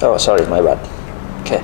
Oh, sorry, my bad. Okay.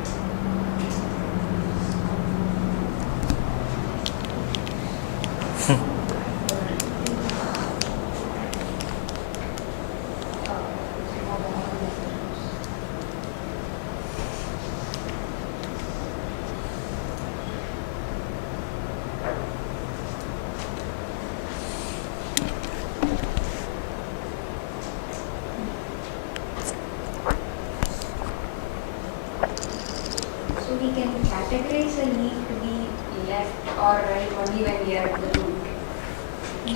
So we can categorize a leaf to be left or right only when we are at the root.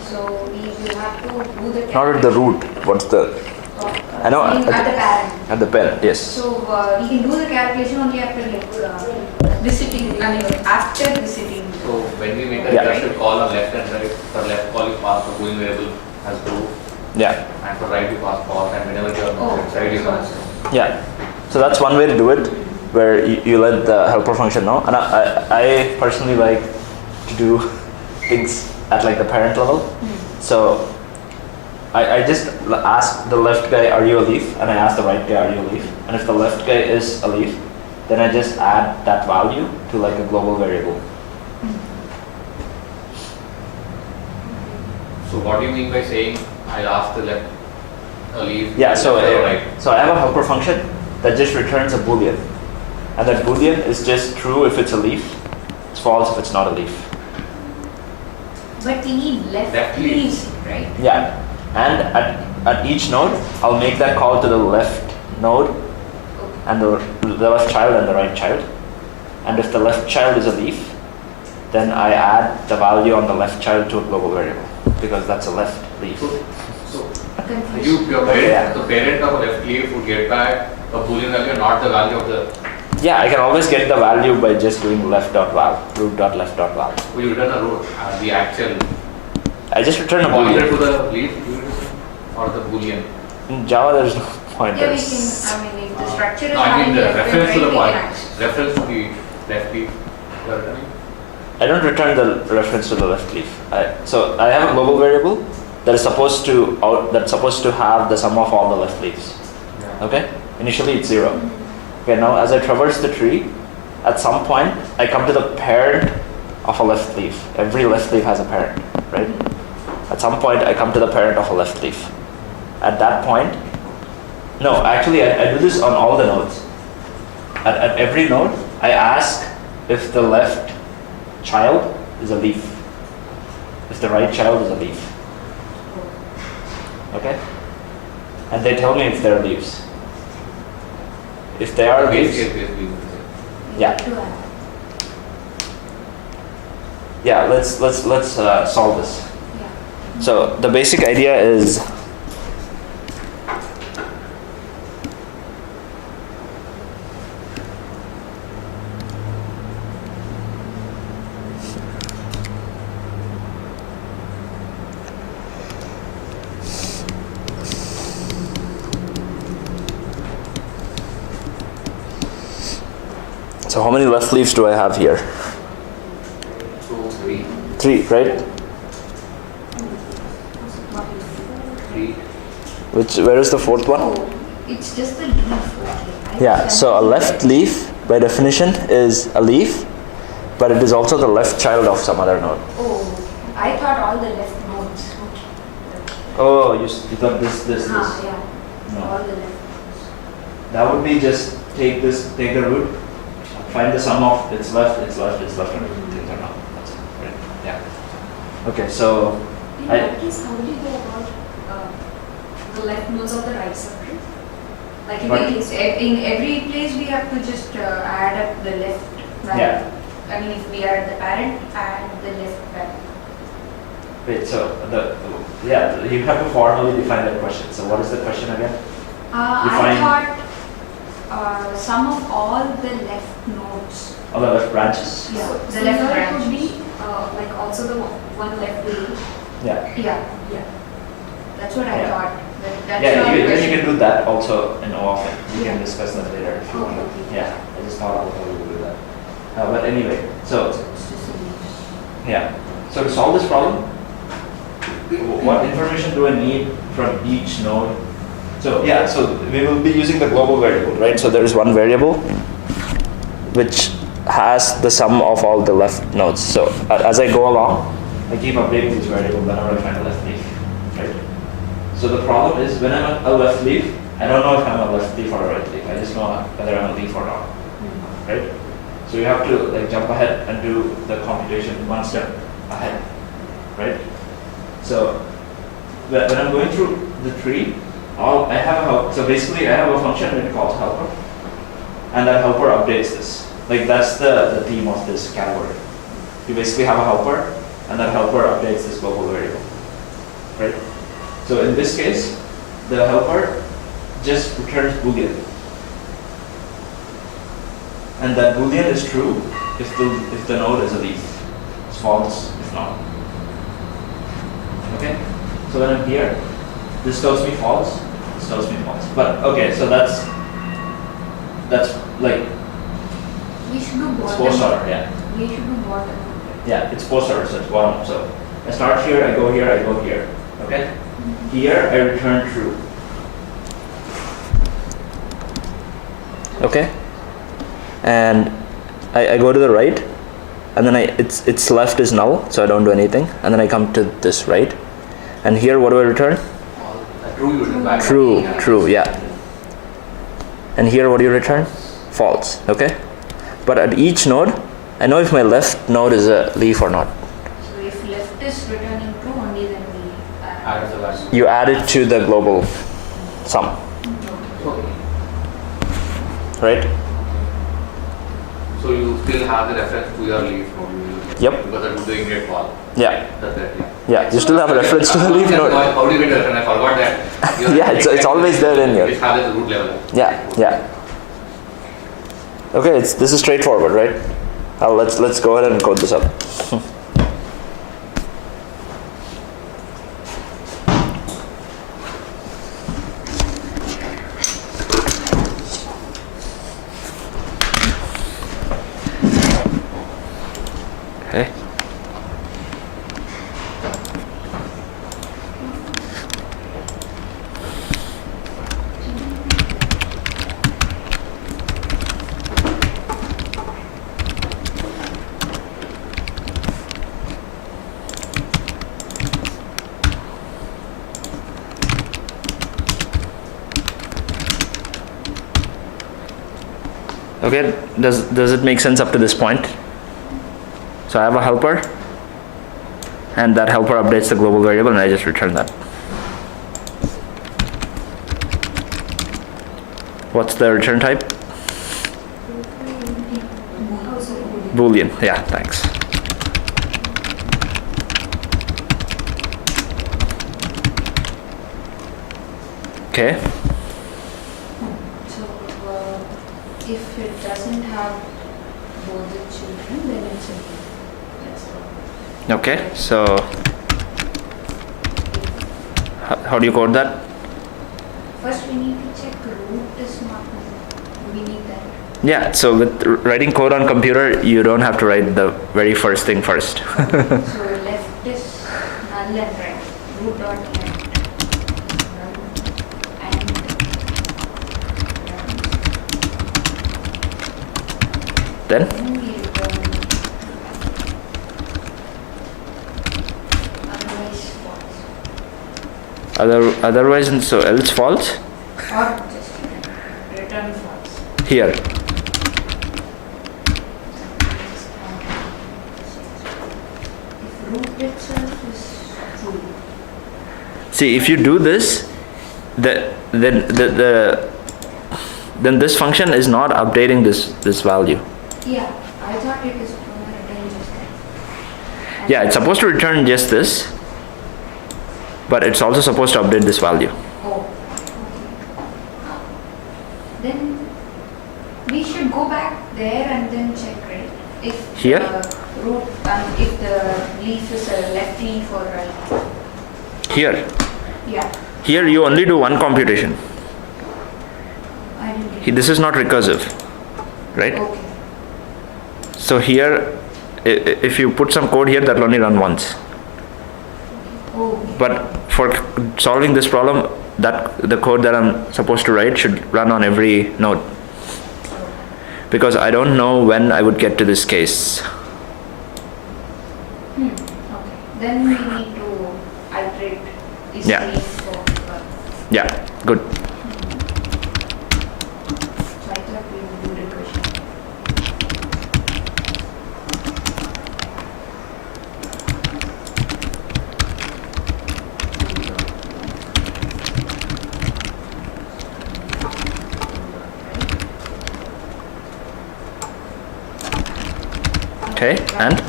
So we will have to do the Not at the root. What's the? I know at the parent. At the parent, yes. So we can do the calculation only after visiting. I mean after visiting. So when we make a Yeah. recursive call on left and right, for left call you pass the boolean variable as true, Yeah. and for right you pass false, and whenever you are on the side you pass. Yeah. So that's one way to do it, where you let the helper function know. And I personally like to do things at like the parent level. So I just ask the left guy, are you a leaf? And I ask the right guy, are you a leaf? And if the left guy is a leaf, then I just add that value to like a global variable. So what do you mean by saying I ask the left a leaf? Yeah, so right. so I have a helper function that just returns a boolean. And that boolean is just true if it's a leaf, it's false if it's not a leaf. But we need left Left leaves, right? Yeah. And at each node, I'll make that call to the left node and the left child and the right child. And if the left child is a leaf, then I add the value on the left child to a global variable because that's a left leaf. So Confused. your parent, Yeah. the parent of a left leaf would get back a boolean value, not the value of the. Yeah, I can always get the value by just doing left.val, root.left.val. Will you return a row, the actual I just return a pointer boolean. to the leaf, or the boolean? In Java, there's no Yeah, we pointers. can. I mean, if the structure is No, I mean having the left and reference to right, the we point, can access. reference to the left leaf. You are returning? I don't return the reference to the left leaf. So I have a global variable that is supposed to have the sum of all the left leaves. Yeah. Okay? Initially it's 0. Okay, now as I traverse the tree, at some point I come to the parent of a left leaf. Every left leaf has a parent, right? At some point I come to the parent of a left leaf. At that point, no, actually I do this on all the nodes. At every node, I ask if the left child is a leaf, if the right child is a leaf. Okay? And they tell me if they're leaves. If they are Base leaves, case basically. yeah. To add. Yeah, let's solve this. Yeah. So the basic idea is so how many left leaves do I have here? So 3, 3, right? 3. Where is the fourth one? Oh, it's just the leaf. Okay. Yeah, so a left leaf by definition is a leaf, but it is also the left child of some other node. Oh, I thought all the left nodes. Okay. Oh, you thought this. Yeah. No. All the left. That would be just take the root, find the sum of it's left, and things are not. That's it, right? Yeah. Okay, so In I- that case, how do you go about the left nodes of the right subgroup? Like in, But- in every place we have to just add up the left value. Yeah. I mean, if we are at the parent, add the left value. wait, so you have to formally define that question. So what is the question again? I Define- thought sum of all the left nodes. All the left branches. Yeah. So The left here it branch. would be like also the one left below. Yeah. Yeah. Yeah. That's what I Yeah. thought. That's Yeah, not then you question. can do that also in OAuth. We can Yeah. discuss that later if you Okay, want. okay. Yeah, I just thought about how we would do that. But anyway, so It's just a leaf. yeah. So to solve this problem, what information do I need from each node So yeah, so we will be using the global variable, right? So there is one variable which has the sum of all the left nodes. So as I go along, I keep updating this variable whenever I find a left leaf, right? So the problem is when I'm a left leaf, I don't know if I'm a left leaf or a right leaf. I just know whether I'm a leaf or not, right? So you have to like jump ahead and do the computation one step ahead, right? So when I'm going through the tree, I have a help. So basically, I have a function that calls helper, and that helper updates this. Like that's the theme of this category. You basically have a helper, and that helper updates this global variable, right? So in this case, the helper just returns Boolean, and that Boolean is true if the node is a leaf. It's false if not. Okay. So when I'm here, this tells me false. This tells me false. But okay, so that's like We should do it's bottom. post order, yeah. We should do bottom. Yeah, it's post order, so it's bottom. So I start here, I go here, I go here. Okay? Here I return true. Okay? And I go to the right, and then its left is null, so I don't do anything. And then I come to this right. And here what do I return? True, you return back. True, yeah. And here what do you return? False, okay? But at each node, I know if my left node is a leaf or not. So if left is returning true, only then we Add the value. You add it to the global sum, Okay. right? So you still have the reference to your leaf node. Yep. Because I'm doing great call. Yeah, That's it, yeah. yeah. You still have a reference to the leaf node. How do you get the reference? I forgot that. You Yeah, it's always there in here. Just have it at the root level. Yeah. Okay, this is straightforward, right? Let's go ahead and code this up. Okay. Okay, does it make sense up to this point? So I have a helper, and that helper updates the global variable, and I just return that. What's the return type? Boolean, yeah, thanks. Okay, So if it doesn't have both the children, then it's a leaf. That's all. okay, so how do you code that? First we need to check root is not null. We need that. Yeah, so with writing code on computer, you don't have to write the very first thing first. So left is null and right. Root dot left. Null and Then, then we return otherwise false. otherwise, and so else false? Or just return false. Here. If root itself is true, See, if you do this, then this function is not updating this value. yeah, I thought it was going to return just that. Yeah, it's supposed to return just this, but it's also supposed to update this value. Oh, okay. Then we should go back there and then check, right? If Here? the root, if the leaf is a left leaf or right. Here. Yeah, Here you only do one computation. I didn't get This is not recursive, right? it. Okay. So here, if you put some code here, that will only run once. Oh, But for solving this problem, the code that I'm supposed to write should run on every node. Because I don't know when I would get to this case. Okay. Then we need to iterate is Yeah. need for Yeah, good. so I thought we would do regression. Okay, and?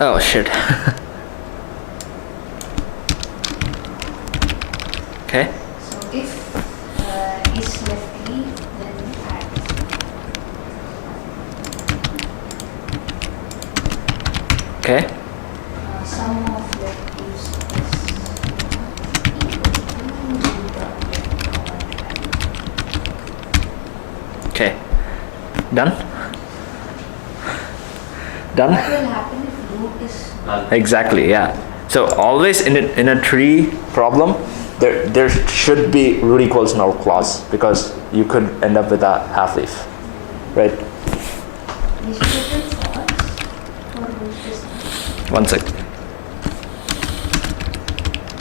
Oh shit. Okay, So if is left leaf, then add. okay, Sum of left leaves is equal to root of left comma right. okay. Done? Done? What will happen if root is Null. Exactly, yeah. So always in a tree problem, there should be root equals null clause because you could end up with a half leaf, right? is written false or root is null? One sec.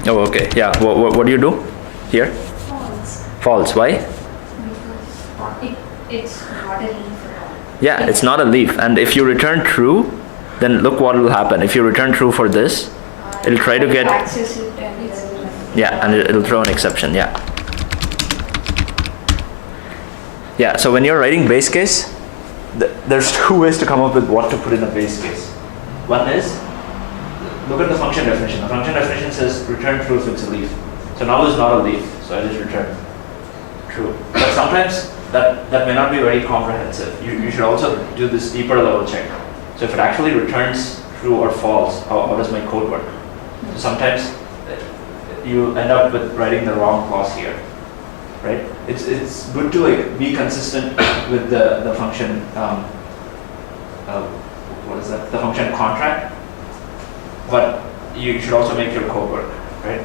Oh, okay, yeah. What do you do here? False. False. Why? Because it's not a leaf at all. Yeah, it's not a leaf. And if you return true, then look what will happen. If you return true for this, it'll try to get, Access it and it's yeah, and it'll throw an exception, yeah. Yeah, so when you're writing base case, there's two ways to come up with what to put in a base case. One is, look at the function definition. The function definition says return true if it's a leaf. So now it's not a leaf, so I just return true. But sometimes that may not be very comprehensive. You should also do this deeper level check. So if it actually returns true or false, how does my code work? So sometimes you end up with writing the wrong clause here, right? It's good to like be consistent with the function. What is that? The function contract. But you should also make your code work, right?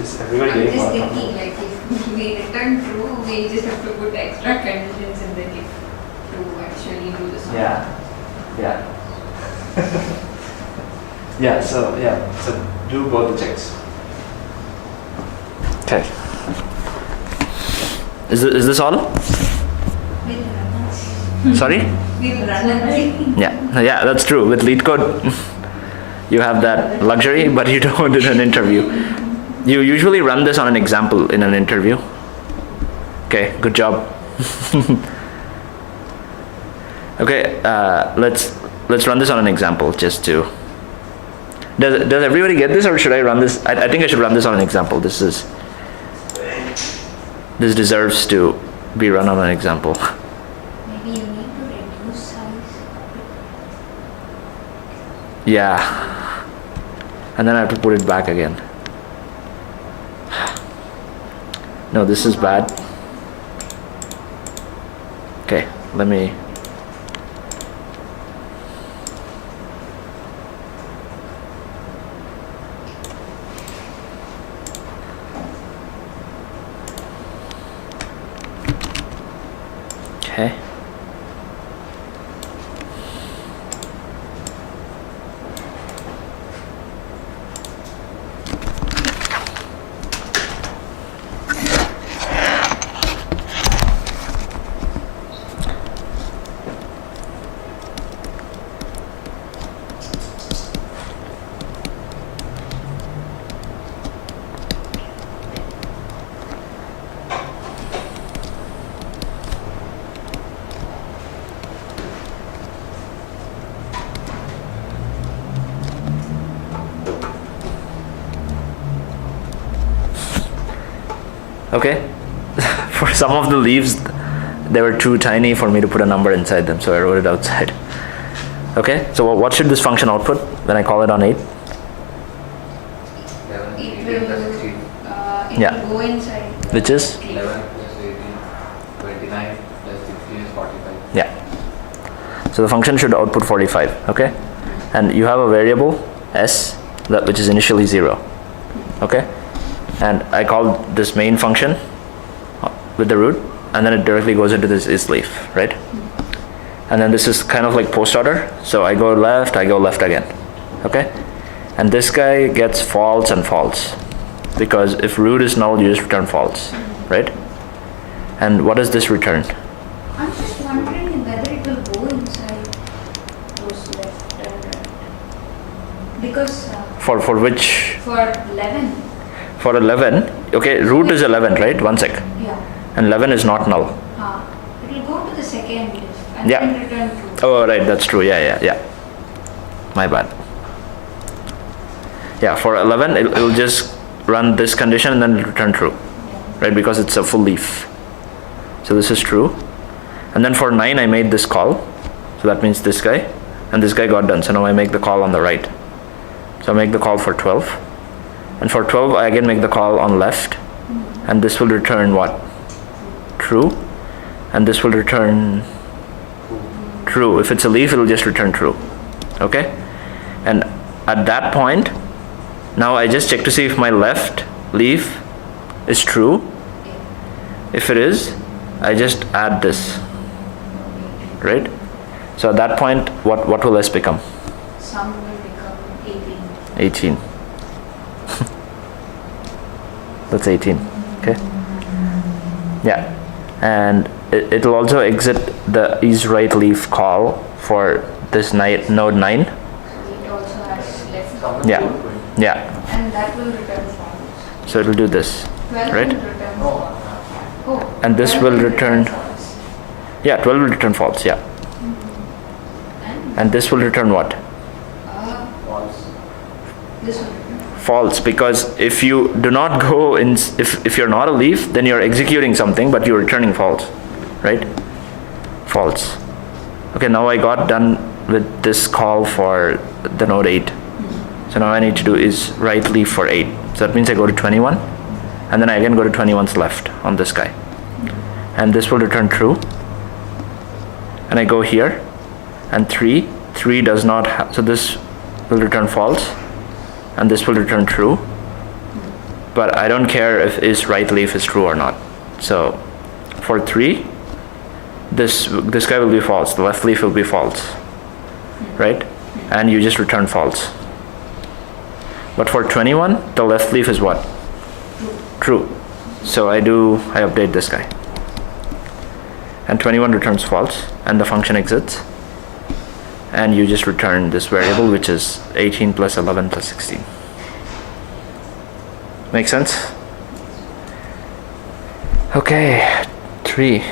Is everybody I'm getting just what I'm thinking talking like if we return true, we just have to put extra conditions in the if to actually do this. about? Yeah. Yeah, so do both the checks. Okay. Is this all? We'll run it. Sorry? We'll run it. Yeah, that's true. With LeetCode, you have that luxury, but you don't in an interview. You usually run this on an example in an interview. Okay, good job. Okay, let's run this on an example just to. Does everybody get this, or should I run this? I think I should run this on an example. This deserves to be run on an example. Maybe you need to reduce size. Yeah. And then I have to put it back again. No, this is bad. Okay, let me. Okay. Okay. For some of the leaves, they were too tiny for me to put a number inside them, so I wrote it outside. Okay, so what should this function output when I call it on 8? It 11, will, 18 plus 16. it Yeah. will go inside. the Which is? tree. 11 plus 18, 29 plus 16 is 45. Yeah. So the function should output 45, okay? And you have a variable s, which is initially 0. okay? And I call this main function with the root, and then it directly goes into this is leaf, right? And then this is kind of like post order, so I go left again, okay? And this guy gets false and false, because if root is null, you just return false, right? And what does this return? I'm just wondering whether it will go inside those left and right. Because For which? for 11, For 11, okay, root is 11, right? One sec. yeah, And 11 is not null. it will go to the second leaf and Yeah. then return true. Oh, right, that's true. Yeah. My bad. Yeah, for 11, it'll just run this condition and then return true, right? Because it's a full leaf. So this is true. And then for 9, I made this call. So that means this guy. And this guy got done. So now I make the call on the right. So I make the call for 12. And for 12, I again make the call on left. And this will return what? True. And this will return true. If it's a leaf, it'll just return true. Okay? And at that point, now I just check to see if my left leaf is true. If it is, I just add this, right? So at that point, what will S become? Some will become 18. 18. That's 18, okay? Yeah, and it'll also exit the is right leaf call for this node 9. So it also has left. Yeah, And that will return false. so it'll do this, 12 right? will return false. Oh, And this 12 will return, false. yeah, 12 will return false, yeah. And this will return what? This will return. False, because if you do not go in, if you're not a leaf, then you're executing something, but you're returning false, right? False. Okay, now I got done with this call for the node 8. So now I need to do is right leaf for 8. So that means I go to 21, and then I again go to 21's left on this guy. And this will return true. And I go here, and 3 does not have, so this will return false. And this will return true, but I don't care if is right leaf is true or not. So for 3, this guy will be false, the left leaf will be false, right? And you just return false. But for 21, the left leaf is what? True. So I update this guy. And 21 returns false, and the function exits. And you just return this variable, which is 18 plus 11 plus 16. Make sense? Okay, 3.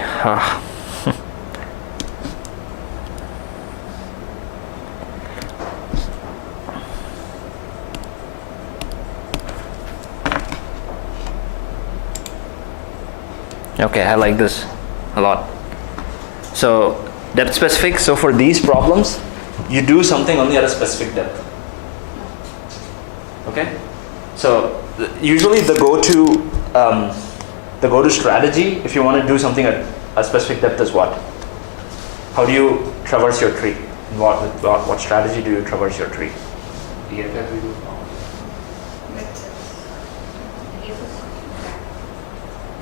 Okay, I like this a lot. So depth specific, so for these problems, you do something only at a specific depth. Okay? So usually the go-to strategy, if you want to do something at a specific depth, is what? How do you traverse your tree? What strategy do you traverse your tree? DFS we do.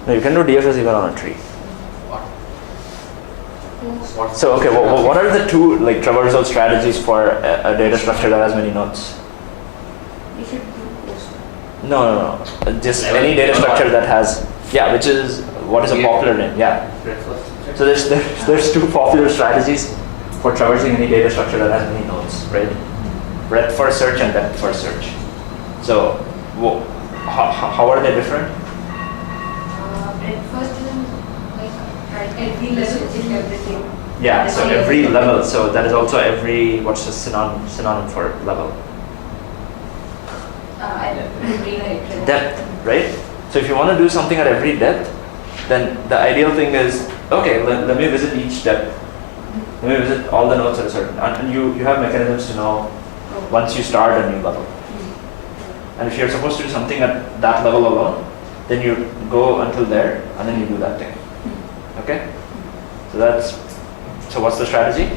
No, you can do DFS even on a tree. What? So okay, what are the two like traversal strategies for a data structure that has many nodes? You should do post. No. Just any data structure that has, which is what is a popular name, yeah. So there's two popular strategies for traversing any data structure that has many nodes, right? Breadth first search and depth first search. So how are they different? At first, like every level in everything. Yeah, so every level. So that is also every, what's the synonym for level? Depth, right? So if you want to do something at every depth, then the ideal thing is, okay, let me visit each depth. Let me visit all the nodes at a certain, and you have mechanisms to know once you start a new level. And if you're supposed to do something at that level alone, then you go until there, and then you do that thing. Okay? So what's the strategy?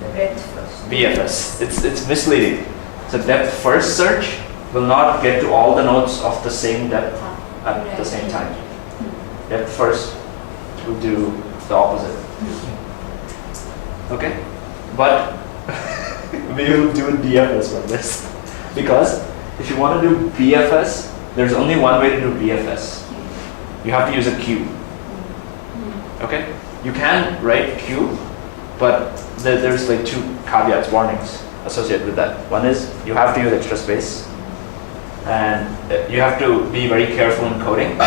The breadth first. BFS. It's misleading. So depth first search will not get to all the nodes of the same depth at the Right. same time. Depth first will do the opposite. Okay? But we will do DFS for this. Because if you want to do BFS, there's only one way to do BFS. You have to use a queue. Okay? You can write queue, but there's like two caveats, warnings associated with that. One is you have to use extra space, and you have to be very careful in coding,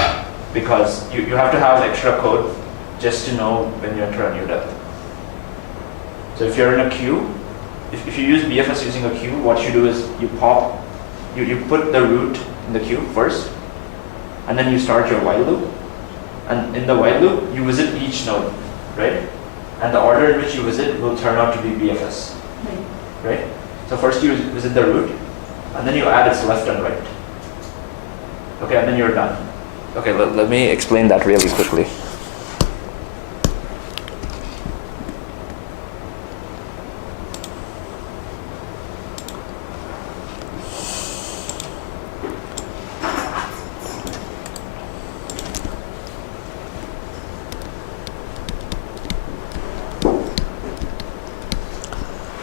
because you have to have extra code just to know when you enter a new depth. So if you're in a queue, if you use BFS using a queue, what you do is you put the root in the queue first, and then you start your while loop. And in the while loop, you visit each node, right? And the order in which you visit will turn out to be BFS, right? So first you visit the root, and then you add its left and right. Okay, and then you're done. Okay, let me explain that really quickly.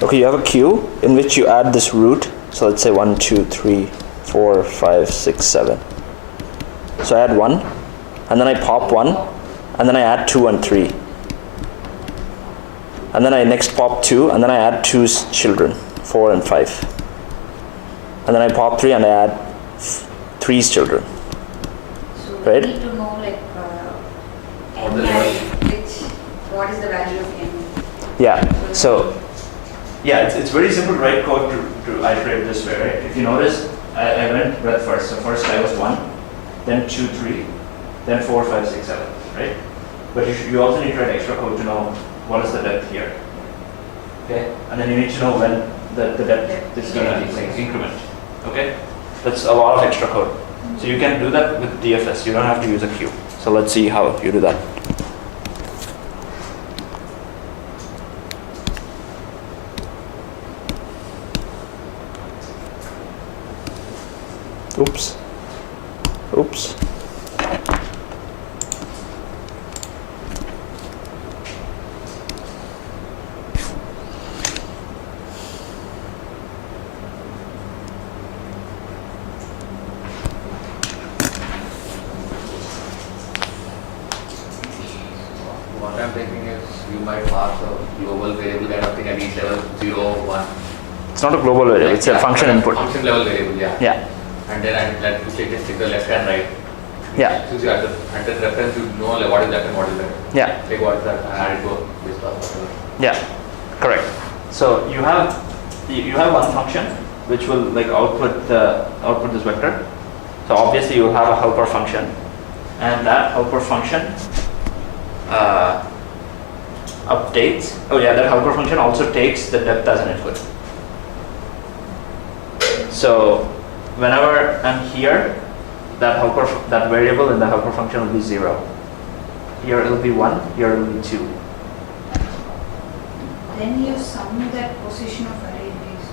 Okay, you have a queue in which you add this root. So let's say 1, 2, 3, 4, 5, 6, 7. So I add 1, and then I pop 1, and then I add 2 and 3. And then I next pop 2, and then I add 2's children, 4 and 5. And then I pop 3 and I add 3's children. So Right. we need to know like What n the has level? what is the value of n? Yeah, so yeah, it's very simple to write code to iterate this way, right? If you notice, I went breadth first. So first I was 1, then 2, 3, then 4, 5, 6, 7, right? But you also need to write extra code to know what is the depth here. Okay? And then you need to know when the depth is going to increment. Okay? That's a lot of extra code. So you can do that with DFS. You don't have to use a queue. So let's see how you do that. Oops. Oops. What I'm thinking is you might pass a global variable kind of thing at each level, 0, 1. It's not a global variable, it's a Yeah, function input. Function level variable, yeah. Yeah. And then I let you just take the left and right. Yeah. Since you have the reference, you know like what is left and what is right. Yeah. Like what is that, and add it to this stuff, whatever. Yeah. Correct. So you have one function which will like output this vector. So obviously you will have a helper function, and that helper function updates. Oh yeah, that helper function also takes the depth as an input. So whenever I'm here, that variable in the helper function will be 0. Here it will be 1. Here it will be 2. Then you sum that position of array based.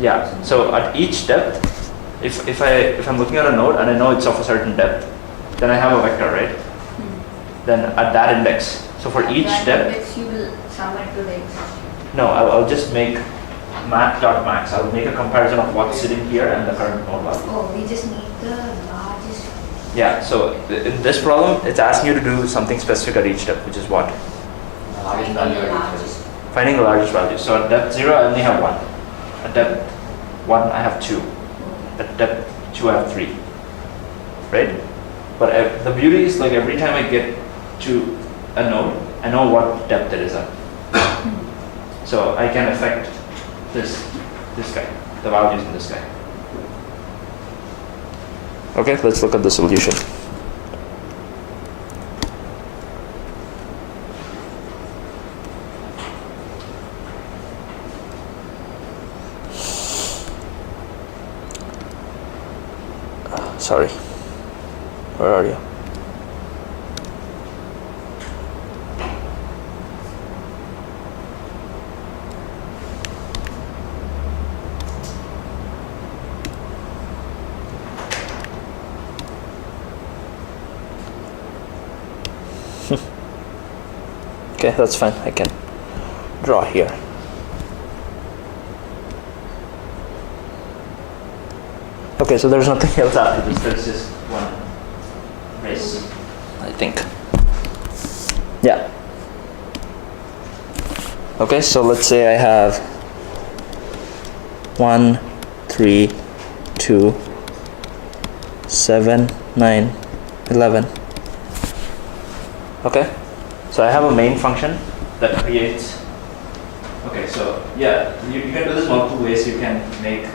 Yeah. So at each depth, if I'm looking at a node and I know it's of a certain depth, then I have a vector, right? Then at that index. So for each that depth, index you will sum it to the exact. no, I'll just make mat.max. I'll make a comparison of what's sitting here and the current node value. Oh, we just need the largest. Yeah. So in this problem, it's asking you to do something specific at each step, which is what? Largest Finding value the at each level. largest. Finding the largest value. So at depth 0, I only have 1. At depth 1, I have 2. At depth 2, I have 3. Right? But the beauty is like every time I get to a node, I know what depth it is at. So I can affect this guy, the values in this guy. Okay, let's look at the solution. Sorry. Where are you? Okay, that's fine. I can draw here. Okay, so there's nothing else after this. There's just one race, I think. Yeah. Okay, so let's say I have 1, 3, 2, 7, 9, 11. Okay, so I have a main function that creates. Okay, so yeah, you can do this multiple ways. You can make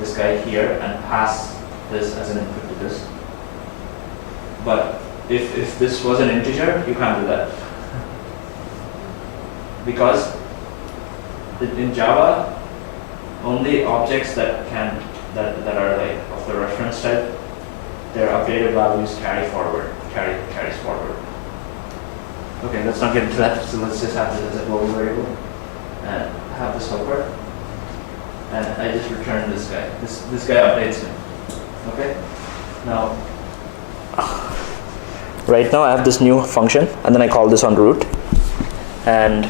this guy here and pass this as an input to this. But if this was an integer, you can't do that. Because in Java, only objects that are like of the reference type, their updated values carries forward. Okay, let's not get into that. So let's just have this as a global variable and have this helper. And I just return this guy. This guy updates me. Okay? Now, right now I have this new function, and then I call this on root. And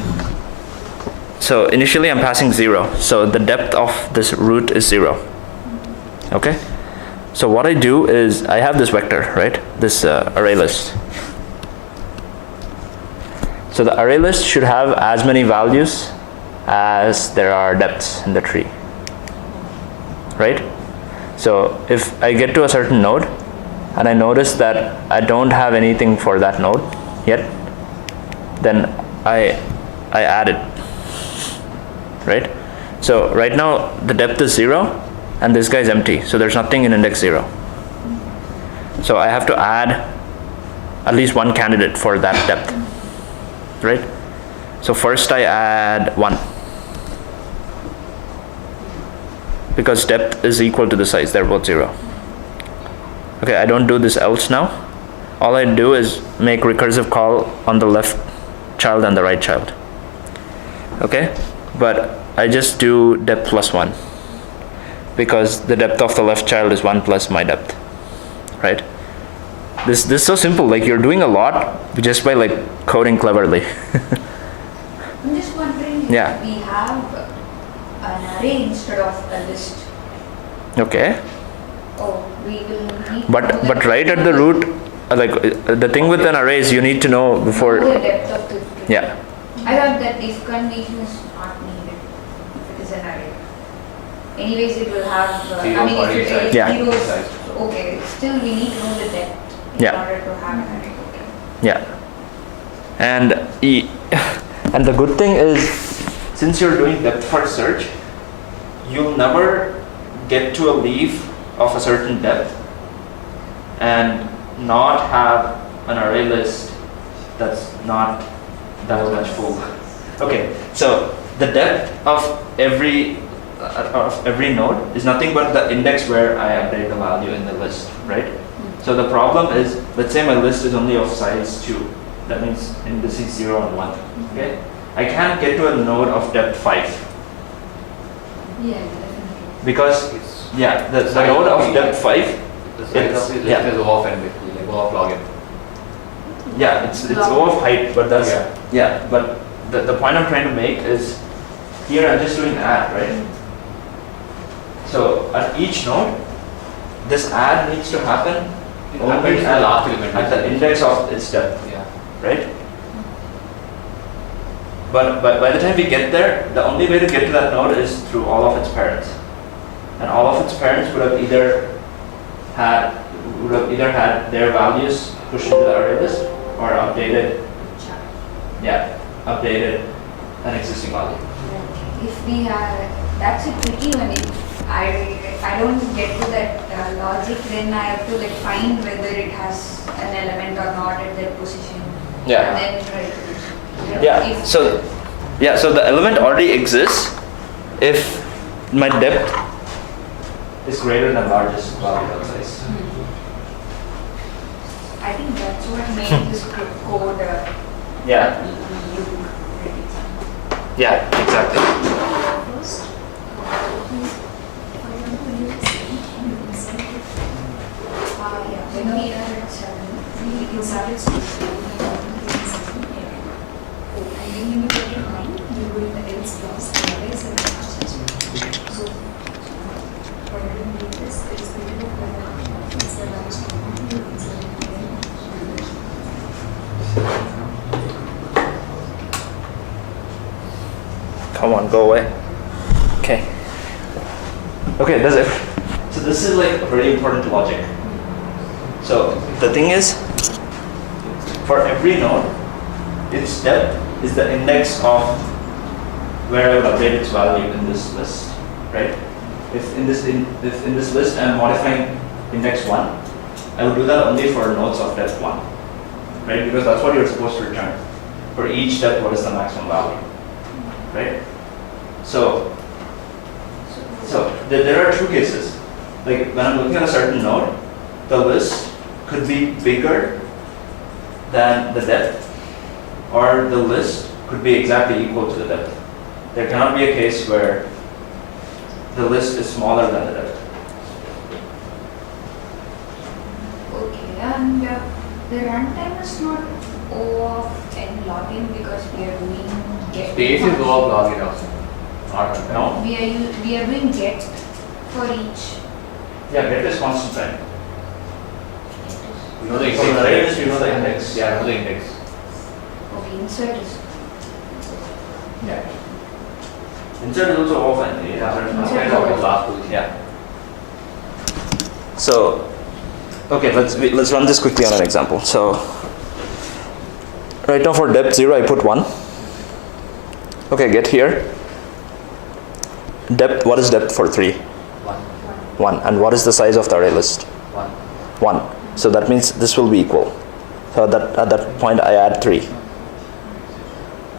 so initially I'm passing 0. So the depth of this root is 0. Okay? So what I do is I have this vector, right? This array list. So the array list should have as many values as there are depths in the tree. Right? So if I get to a certain node and I notice that I don't have anything for that node yet, then I add it. Right? So right now the depth is 0 and this guy is empty, so there's nothing in index 0. So I have to add at least one candidate for that depth. Right? So first I add 1. Because depth is equal to the size, they're both 0. Okay, I don't do this else now. All I do is make recursive call on the left child and the right child. Okay, but I just do depth plus 1 because the depth of the left child is 1 plus my depth, right? This is so simple. Like, you're doing a lot just by like coding cleverly. I'm just wondering if Yeah. we have an array instead of a list. Okay. Oh, we will need to But know that right at the root, the thing with an array is you need to know before. know the depth of the tree. Yeah. I thought that if condition is not needed if it is an array. Anyways, it will have. Zero for each side. Yeah. Zeros. Size. Okay. Still, we need to know the depth in Yeah. order to have an array. Okay. Yeah. And and the good thing is, since you're doing depth first search, you'll never get to a leaf of a certain depth and not have an array list that's not that much full. Okay, so the depth of every node is nothing but the index where I update the value in the list, right? So the problem is, let's say my list is only of size 2. That means indices 0 and 1. Okay, I can't get to a node of depth 5 Yeah, definitely. because the Size node of of the- depth 5. The size of the list Yeah. is O of n basically, like O of log n. Yeah, it's O of height, but that's Yeah. But the point I'm trying to make is here I'm just doing add, right? So at each node, this add needs to happen It only happens the last element. at the index of its depth, Yeah. right? But by the time we get there, the only way to get to that node is through all of its parents, and all of its parents would have either had their values pushed into the array list or updated an existing value. If we have, that's a tricky one. If I don't get to that logic, then I have to like find whether it has an element or not at that position. Yeah. And then try to do it. Yeah. If- So the element already exists if my depth is greater than largest value of size. I think that's what made this code Yeah. look pretty fun. Yeah. Exactly. First, for example, you are saying Yeah, when we are at 7, we started Come on, go away. Okay. Okay, that's it. So this is like very important logic. So the thing is, for every node, its depth is the index of where I would update its value in this list, right? If in this list I'm modifying index 1, I would do that only for nodes of depth 1, right? Because that's what you're supposed to return. For each depth, what is the maximum value, right? So there are two cases. Like when I'm looking at a certain node, the list could be bigger than the depth, or the list could be exactly equal to the depth. There cannot be a case where the list is smaller than the depth. Okay, and the runtime is not O of n login because we are doing get. Space is O of login also, not runtime. No? We are doing get for each. Yeah, get is constant time. You know the For index, the right? range, you know the index. Yeah, I know the index. Okay, insert is. Yeah. Insert is also O of n. Insert Of is the last position. Yeah. So, okay, let's run this quickly on an example. So, right now for depth 0, I put 1. Okay, get here. Depth, what is depth for 3? 1. 1. And what is the size of the array list? 1. 1. So that means this will be equal. So at that point I add 3.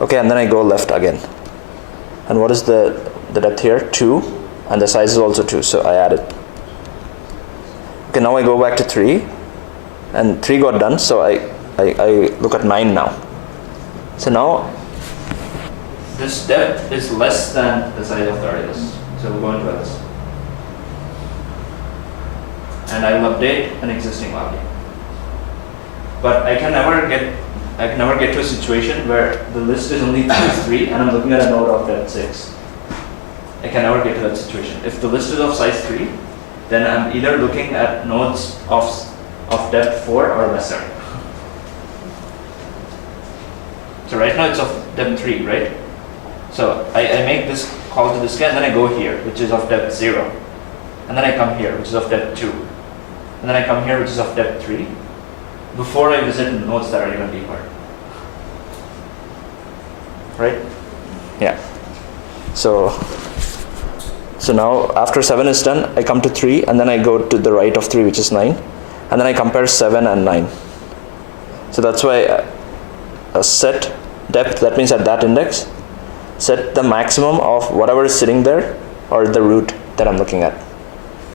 Okay, and then I go left again. And what is the depth here? 2. And the size is also 2, so I add it. Okay, now I go back to 3. And 3 got done, so I look at 9 now. So now this depth is less than the size of the array list. So we'll go into else. And I will update an existing value. But I can never get to a situation where the list is only 3 and I'm looking at a node of depth 6. I can never get to that situation. If the list is of size 3, then I'm either looking at nodes of depth 4 or lesser. So right now it's of depth 3, right? So I make this call to this guy and then I go here, which is of depth 0. And then I come here, which is of depth 2. And then I come here, which is of depth 3, before I visit nodes that are even deeper. Right? Yeah. So now after 7 is done, I come to 3 and then I go to the right of 3, which is 9. And then I compare 7 and 9. So that's why a set depth, that means at that index, set the maximum of whatever is sitting there or the root that I'm looking at.